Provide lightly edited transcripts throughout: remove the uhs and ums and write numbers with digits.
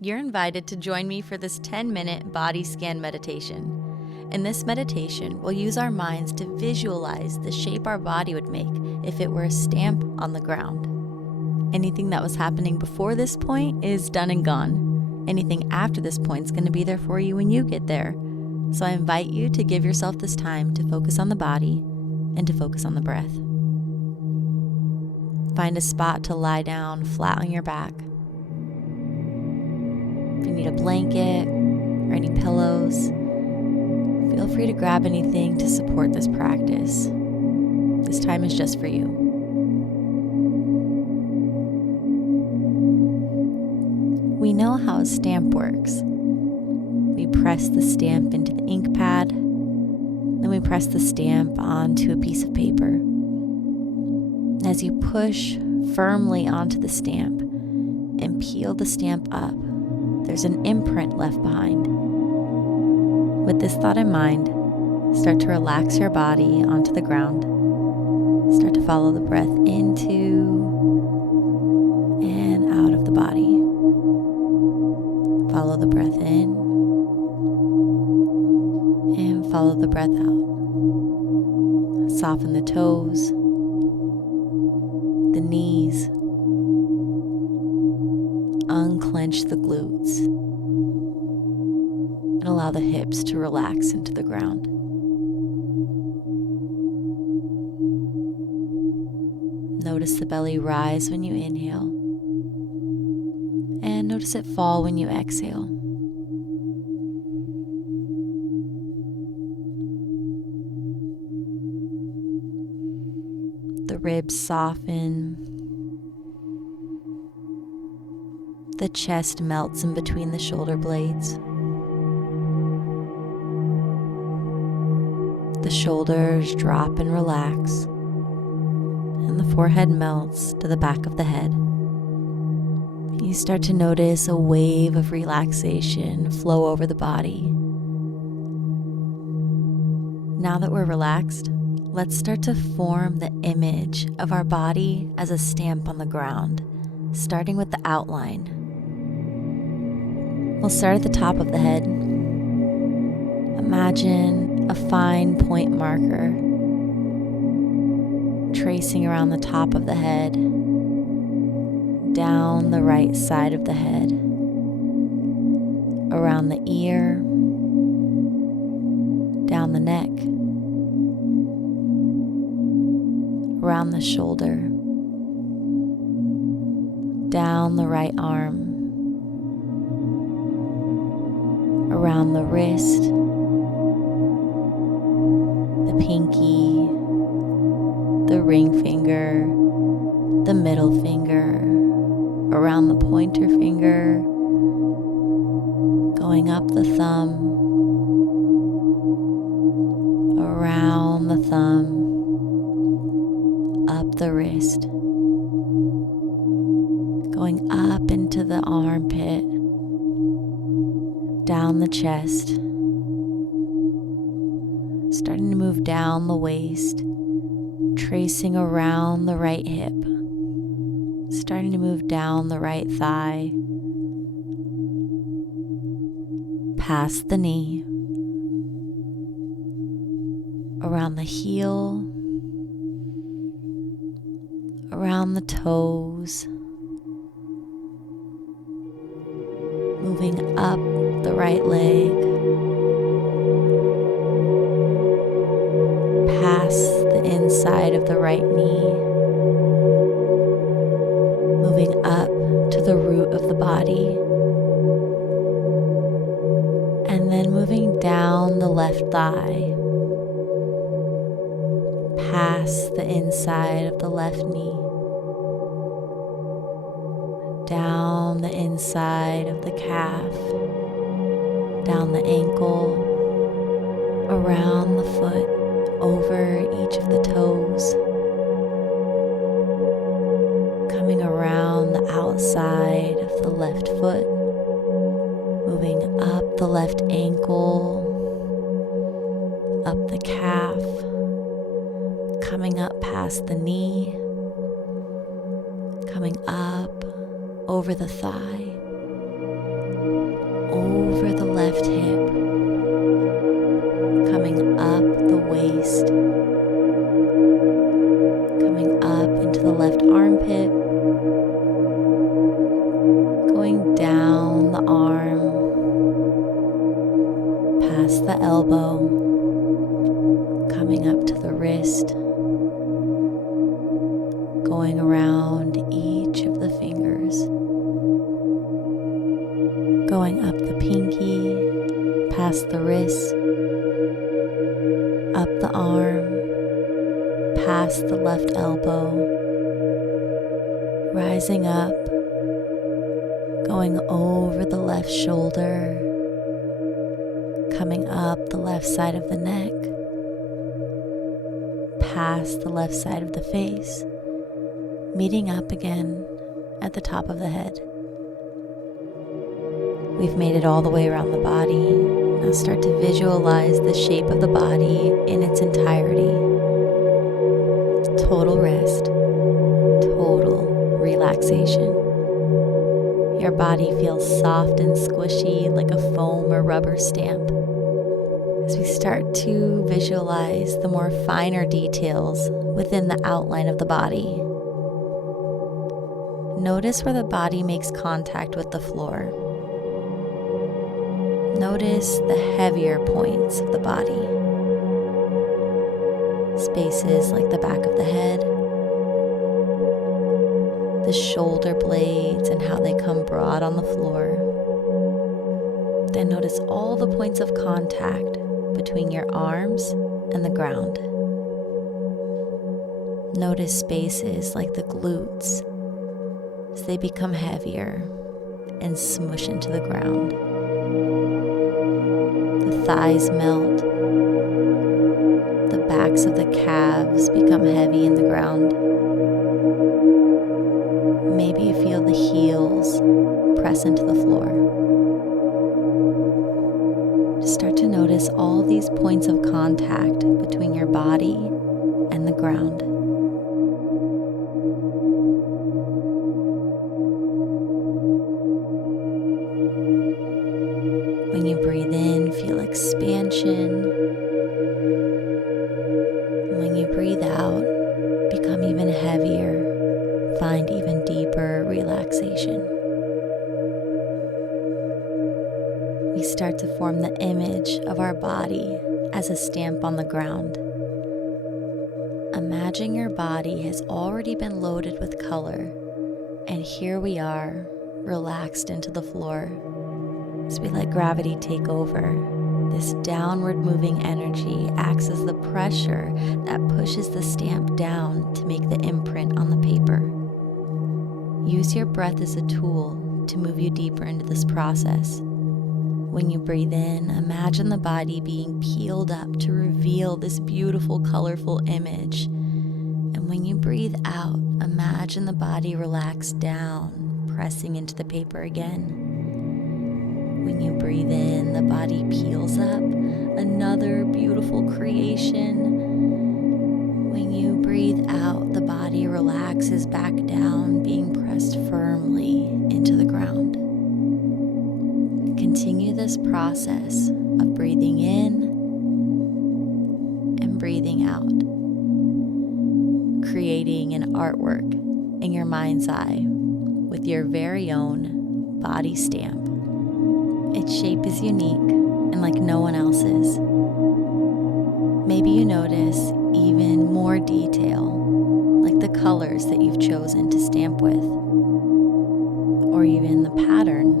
You're invited to join me for this 10-minute body scan meditation. In this meditation, we'll use our minds to visualize the shape our body would make if it were a stamp on the ground. Anything that was happening before this point is done and gone. Anything after this point is going to be there for you when you get there. So I invite you to give yourself this time to focus on the body and to focus on the breath. Find a spot to lie down flat on your back. If you need a blanket or any pillows, feel free to grab anything to support this practice. This time is just for you. We know how a stamp works. We press the stamp into the ink pad, then we press the stamp onto a piece of paper. As you push firmly onto the stamp and peel the stamp up, there's an imprint left behind. With this thought in mind, start to relax your body onto the ground. Start to follow the breath into and out of the body. Follow the breath in and follow the breath out. Soften the toes, the knees, unclench the glutes, and allow the hips to relax into the ground. Notice the belly rise when you inhale, and notice it fall when you exhale. The ribs soften. The chest melts in between the shoulder blades. The shoulders drop and relax, and the forehead melts to the back of the head. You start to notice a wave of relaxation flow over the body. Now that we're relaxed, let's start to form the image of our body as a stamp on the ground, starting with the outline. We'll start at the top of the head. Imagine a fine point marker tracing around the top of the head, down the right side of the head, around the ear, down the neck, around the shoulder, down the right arm, around the wrist, the pinky, the ring finger, the middle finger, around the pointer finger, going up the thumb, around the thumb, up the wrist, going up into the armpit, down the chest, starting to move down the waist, tracing around the right hip, starting to move down the right thigh, past the knee, around the heel, around the toes, moving up the right leg, past the inside of the right knee, moving up to the root of the body, and then moving down the left thigh, past the inside of the left knee, down the inside of the calf, down the ankle, around the foot, over each of the toes, coming around the outside of the left foot, moving up the left ankle, up the calf, coming up past the knee, coming up over the thigh, over the left hip, coming up the waist, coming up into the left armpit, going down the arm, past the elbow, coming up to the wrist, going around each of the fingers, going up the pinky, past the wrist, up the arm, past the left elbow, rising up, going over the left shoulder, coming up the left side of the neck, past the left side of the face, meeting up again at the top of the head. We've made it all the way around the body. Now start to visualize the shape of the body in its entirety. Total rest, total relaxation. Your body feels soft and squishy like a foam or rubber stamp. As we start to visualize the more finer details within the outline of the body, notice where the body makes contact with the floor. Notice the heavier points of the body. Spaces like the back of the head, the shoulder blades and how they come broad on the floor. Then notice all the points of contact between your arms and the ground. Notice spaces like the glutes as they become heavier and smush into the ground. The thighs melt. The backs of the calves become heavy in the ground. Maybe you feel the heels press into the floor. Just start to notice all these points of contact between your body and the ground. When you breathe in, feel expansion. When you breathe out, become even heavier, find even deeper relaxation. We start to form the image of our body as a stamp on the ground. Imagine your body has already been loaded with color, and here we are, relaxed into the floor. As we let gravity take over, this downward moving energy acts as the pressure that pushes the stamp down to make the imprint on the paper. Use your breath as a tool to move you deeper into this process. When you breathe in, imagine the body being peeled up to reveal this beautiful, colorful image. And when you breathe out, imagine the body relax down, pressing into the paper again. When you breathe in, the body peels up, another beautiful creation. When you breathe out, the body relaxes back down, being pressed firmly into the ground. Continue this process of breathing in and breathing out, creating an artwork in your mind's eye with your very own body stamp. Its shape is unique and like no one else's. Maybe you notice even more detail, like the colors that you've chosen to stamp with, or even the pattern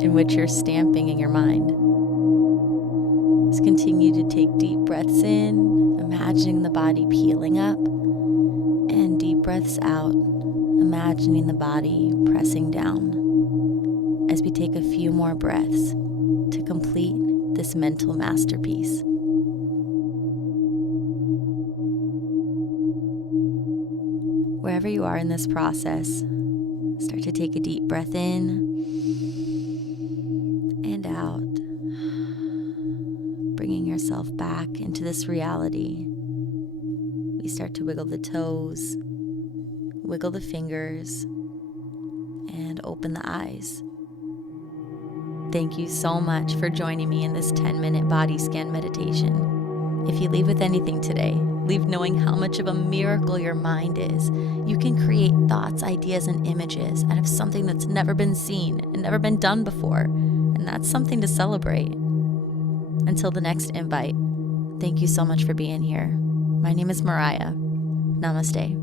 in which you're stamping in your mind. Just continue to take deep breaths in, imagining the body peeling up, and deep breaths out, imagining the body pressing down, as we take a few more breaths to complete this mental masterpiece. Wherever you are in this process, start to take a deep breath in and out, bringing yourself back into this reality. We start to wiggle the toes, wiggle the fingers, and open the eyes. Thank you so much for joining me in this 10-minute body scan meditation. If you leave with anything today, leave knowing how much of a miracle your mind is. You can create thoughts, ideas, and images out of something that's never been seen and never been done before, and that's something to celebrate. Until the next invite, thank you so much for being here. My name is Mariah. Namaste.